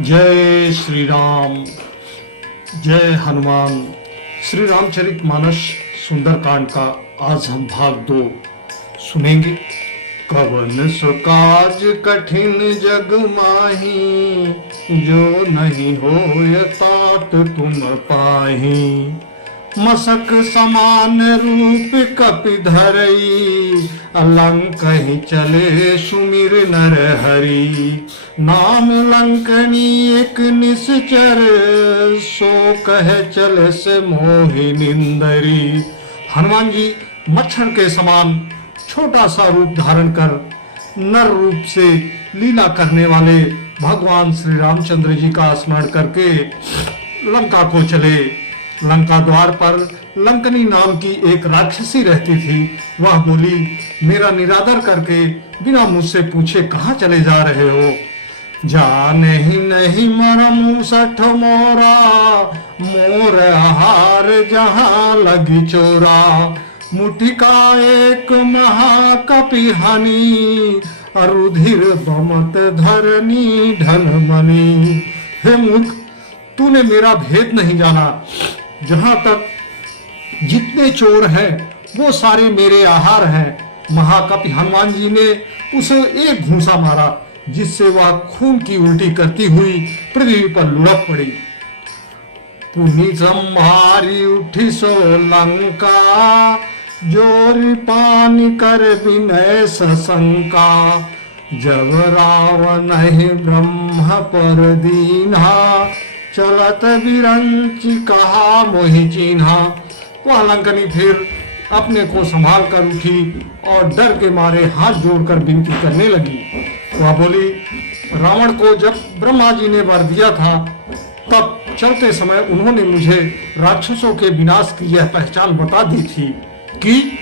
जय श्री राम। जय हनुमान। श्री रामचरितमानस सुंदरकांड का आज हम भाग 2 सुनेंगे। कवन सो काज कठिन जग माही, जो नहीं होय तात तुम पाही। मसक समान रूप कपि धरई, अलंक ही चले सुमिर नर हरि। नाम लंकनी एक निश्चर, सो कह चल से मोहि निंदरी। हनुमान जी मच्छर के समान छोटा सा रूप धारण कर नर रूप से लीला करने वाले भगवान श्री रामचंद्र जी का स्मरण करके लंका को चले। लंका द्वार पर लंकनी नाम की एक राक्षसी रहती थी। वह बोली, मेरा निरादर करके बिना मुझसे पूछे कहाँ चले जा रहे हो? जाने ही नहीं मरम सठ मोरा, मोर आहार जहाँ लगी चोरा। मुठिका एक महाकपि हनी, रुधिर बमत धरनी ढन मनी। हे मूर्ख, तूने मेरा भेद नहीं जाना। जहां तक जितने चोर हैं वो सारे मेरे आहार हैं। महाकपि हनुमान जी ने उसे एक घूंसा मारा, जिससे वह खून की उल्टी करती हुई पृथ्वी पर लुढ़क पड़ी। पुनि संहारी उठी सो लंका, जोरी पानी कर विनय सशंका। जब रावण ही ब्रह्म पर दीन्हा, चलत विरंचि कहा मोहि चिन्हा। वह लंकनी फिर अपने को संभाल कर उठी और डर के मारे हाथ जोड़कर विनती करने लगी। वह बोली, रावण को जब ब्रह्मा जी ने वर दिया था, तब चलते समय उन्होंने मुझे राक्षसों के विनाश की यह पहचान बता दी थी कि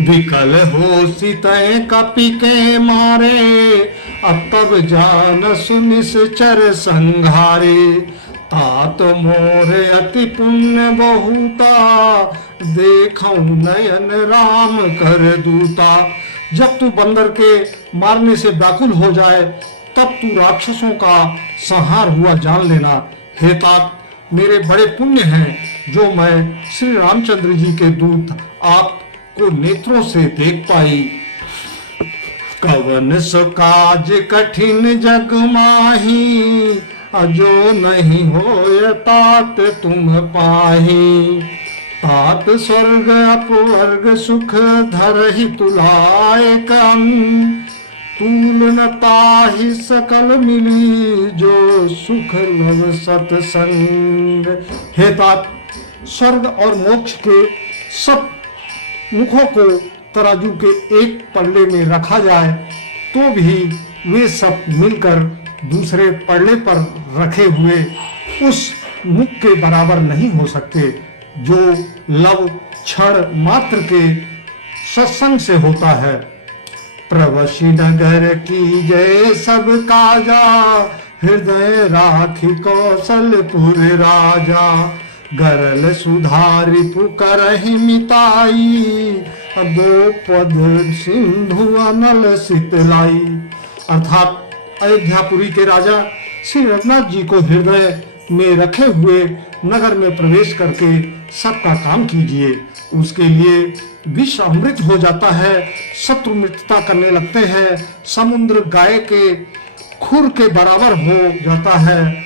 विकल हो सीतय कपि के मारे, अब तब जान सुनिश्चर संघारे। तात मोर अति पुण्य बहुता, देखऊं नयन राम कर दूता। जब तू बंदर के मारने से व्याकुल हो जाए, तब तू राक्षसों का संहार हुआ जान लेना। हे तात, मेरे बड़े पुण्य हैं जो मैं श्री रामचंद्र जी के दूत आप को नेत्रों से देख पाई। कवन सो काज कठिन जग माही, अजो नहीं होय तात तुम पाही। तात स्वर्ग अपवर्ग सुख धरहि तुलाय कंग, तूल न ताहि सकल मिली, जो सुख लव सतसंग। हे तात, स्वर्ग और मोक्ष के सब मुखों को तराजू के एक पल्ले में रखा जाए तो भी वे सब मिलकर दूसरे पल्ले पर रखे हुए उस मुख के बराबर नहीं हो सकते, जो लव क्षण मात्र के सत्संग से होता है। प्रवशी नगर की जय सब काजा, हृदय राखी कौशलपुर राजा। गरल सुधारी पुकरहि मिताई, गोपद सिंधु अनल सितलाई। अर्थात अयोध्यापुरी के राजा श्री रघुनाथ जी को हृदय में रखे हुए नगर में प्रवेश करके सबका काम कीजिए। उसके लिए विष अमृत हो जाता है, शत्रु मित्रता करने लगते हैं, समुद्र गाय के खुर के बराबर हो जाता है,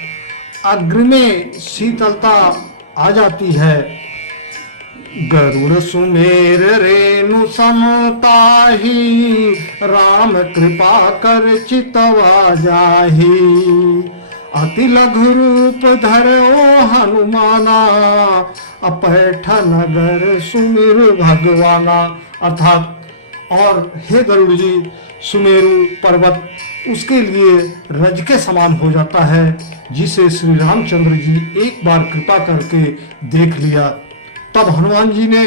अग्नि में शीतलता आ जाती है। गरुड़ सुमेर रेणु समताही, राम कृपा कर चितवा जाही। अति लघु रूप धरो हनुमाना, अपैठ नगर सुमिर भगवाना। अर्थात और हे गरुड़ जी, सुमेरु पर्वत उसके लिए रज के समान हो जाता है, जिसे श्री रामचंद्र जी एक बार कृपा करके देख लिया। तब हनुमान जी ने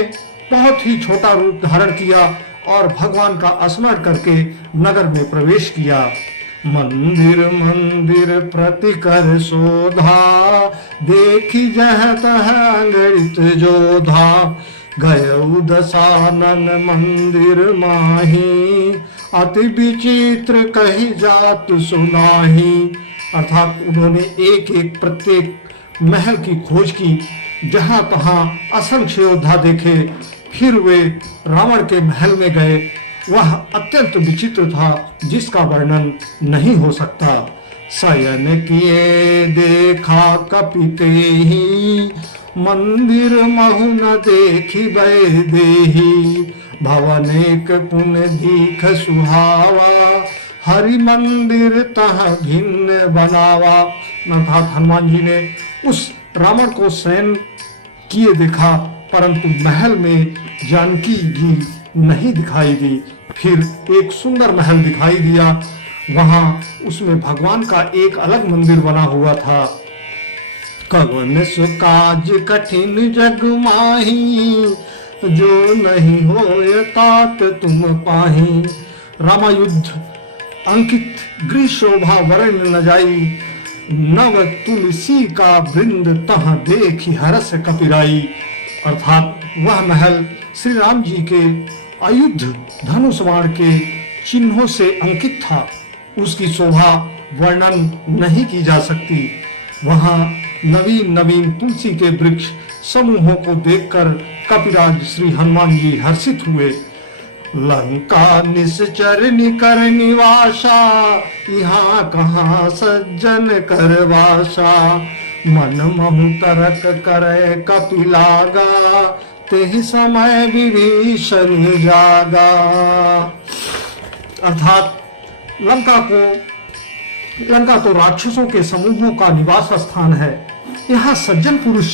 बहुत ही छोटा रूप धारण किया और भगवान का स्मरण करके नगर में प्रवेश किया। मंदिर मंदिर प्रति कर शोधा, देखी जह तह अंगड़ित जोधा। गयऊ दशानन मंदिर माही, अति विचित्र कही जात सुनाही। अर्थात उन्होंने एक एक प्रत्येक महल की खोज की, जहां तहां असंख्य योद्धा देखे। फिर वे रावण के महल में गए। वह अत्यंत विचित्र था, जिसका वर्णन नहीं हो सकता। शयन किए देखा कपिते ही, मंदिर महु न देखी देही। भवन एक पुण्य दीख सुहावा, हरि मंदिर तह भिन्न बनावा। अर्थात हनुमान जी ने उस रावण को शयन किए देखा, परंतु महल में जानकी जी नहीं दिखाई दी। फिर एक सुंदर महल दिखाई दिया। वहां उसमें भगवान का एक अलग मंदिर बना हुआ था। कवन सो काज कठिन जग माही, जो नहीं होय तात तुम पाही। रामायुद्ध अंकित गृह शोभा वर्ण न जाई, नव तुलसी का वृंद तह देखी हरस कपिराई। अर्थात वह महल श्री राम जी के अयुद्ध धनुष बाण के चिन्हों से अंकित था। उसकी शोभा वर्णन नहीं की जा सकती। वहां नवीन नवीन तुलसी के वृक्ष समूहों को देखकर कपिराज श्री हनुमान जी हर्षित हुए। लंका निश्चर निकर निवासा, यहाँ कहाँ सज्जन कर वासा। मन महु तरक करे कपिलागा, तेहि समय विभीषण जागा। अर्थात लंका तो राक्षसों के समूहों का निवास स्थान है। यहाँ सज्जन पुरुष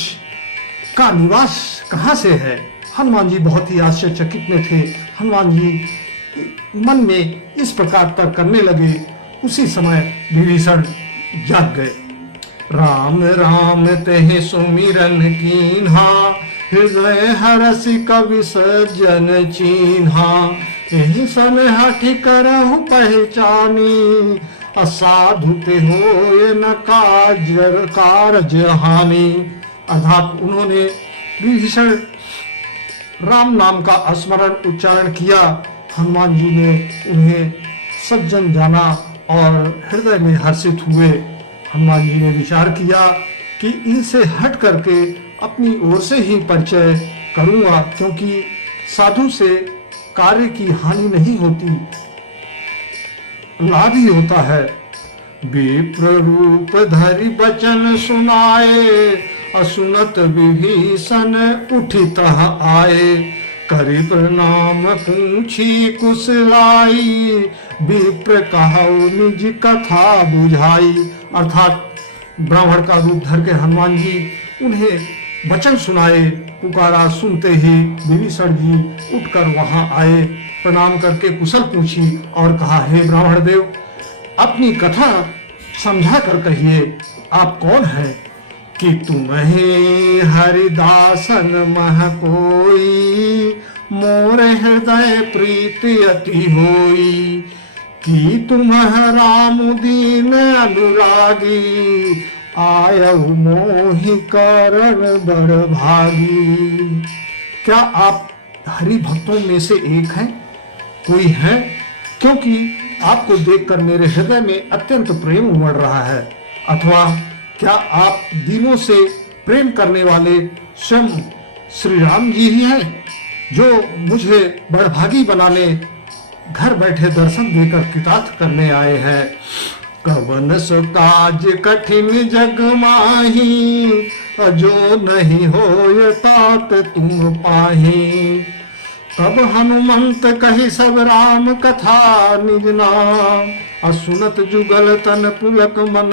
का निवास कहाँ से है? हनुमान जी बहुत ही आश्चर्यचकित में थे। हनुमान जी मन में इस प्रकार तर्क करने लगे। उसी समय विभीषण जाग गए। राम राम तेहि सुमिरन कीन्हा, हृदय हरसि कवि सज्जन चीन्हा। एहि सन हठि करहु पहचानी, असाधु ते होय न कारज हानि। अर्थात उन्होंने विभीषण राम नाम का स्मरण उच्चारण किया। हनुमान जी ने उन्हें सज्जन जाना और हृदय में हर्षित हुए। हनुमान जी ने विचार किया कि इनसे हट करके अपनी ओर से ही परिचय करूंगा, क्योंकि साधु से कार्य की हानि नहीं होती, लाभ ही होता है। विप्र रूप धरि बचन सुनाए, असुनत विभीषण उठि तह आए। करि प्रणाम पूछी कुशलाई, विप्र कहु निज कथा बुझाई। अर्थात ब्राह्मण का रूप धर के हनुमान जी उन्हें वचन सुनाए। पुकारा सुनते ही विभीषण जी उठकर वहां आए, प्रणाम करके कुशल पूछी और कहा, हे ब्राह्मण देव, अपनी कथा समझा कर कहिए, आप कौन हैं? कि तुम्हें हरिदासन मह कोई, मोर हृदय प्रीति अति होई। कि तुम राम दीन अनुरागी, आयहु मोहि कारण बड़ भागी। क्या आप हरि भक्तों में से एक हैं? कोई है? क्योंकि आपको देखकर मेरे हृदय में अत्यंत प्रेम उमड़ रहा है। अथवा क्या आप दीनों से प्रेम करने वाले स्वयं श्री राम जी ही हैं, जो मुझे बड़भागी बनाने घर बैठे दर्शन देकर कृतार्थ करने आए हैं? कवन सो काज कठिन जग माही, जो नहीं होय तात तुम पाही। तब हनुमंत कही सब राम कथा, निज नाम असुनत जुगल तन पुलक मन,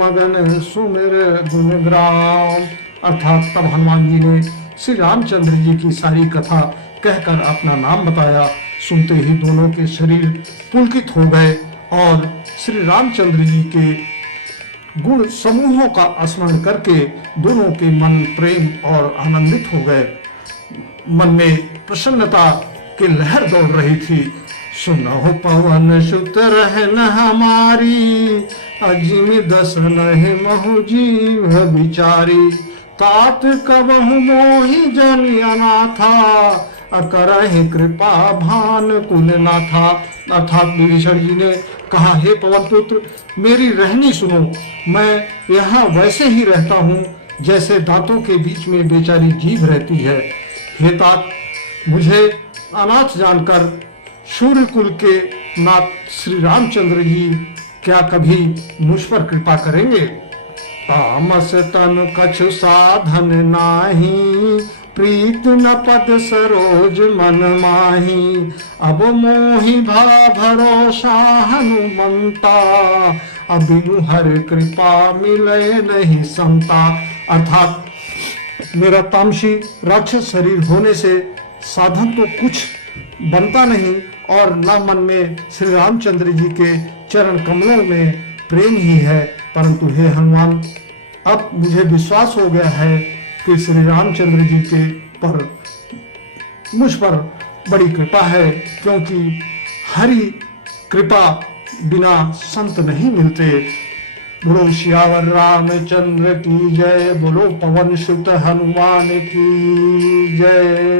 मगन सुमिर गुणग्राम। अर्थात तब हनुमान जी ने श्री रामचंद्र जी की सारी कथा कहकर अपना नाम बताया। सुनते ही दोनों के शरीर पुलकित हो गए और श्री रामचंद्र जी के गुण समूहों का स्मरण करके दोनों के मन प्रेम और आनंदित हो गए। मन में प्रसन्नता की लहर दौड़ रही थी। सुनहु पवन सुत रहन हमारी, अजिमि दस नहि महु जीव विचारी। तात कबहु मोहि जन अनाथा, अकरहि कृपा भान कुल नाथा। अर्थात विभीषण जी ने कहा, हे पवन पुत्र, मेरी रहनी सुनो। मैं यहाँ वैसे ही रहता हूँ जैसे दांतों के बीच में बेचारी जीभ रहती है। हे तात, मुझे अनाथ जानकर सूर्यकुल के नाथ श्री रामचंद्र जी क्या कभी मुझ पर कृपा करेंगे? तामस तन कछु साधन नाही, प्रीत न पद सरोज मन माही। अब मोहि भा भरोसा हनुमंता, अबिनु हर कृपा मिले नहीं समता। अर्थात मेरा तामसी राक्षस शरीर होने से साधन तो कुछ बनता नहीं और न मन में श्री रामचंद्र जी के चरण कमलों में प्रेम ही है। परंतु हे हनुमान, अब मुझे विश्वास हो गया है कि श्री रामचंद्र जी के पर मुझ पर बड़ी कृपा है, क्योंकि हरि कृपा बिना संत नहीं मिलते। बोलो सियावर रामचंद्र की जय, बोलो पवन सुत हनुमान की जय।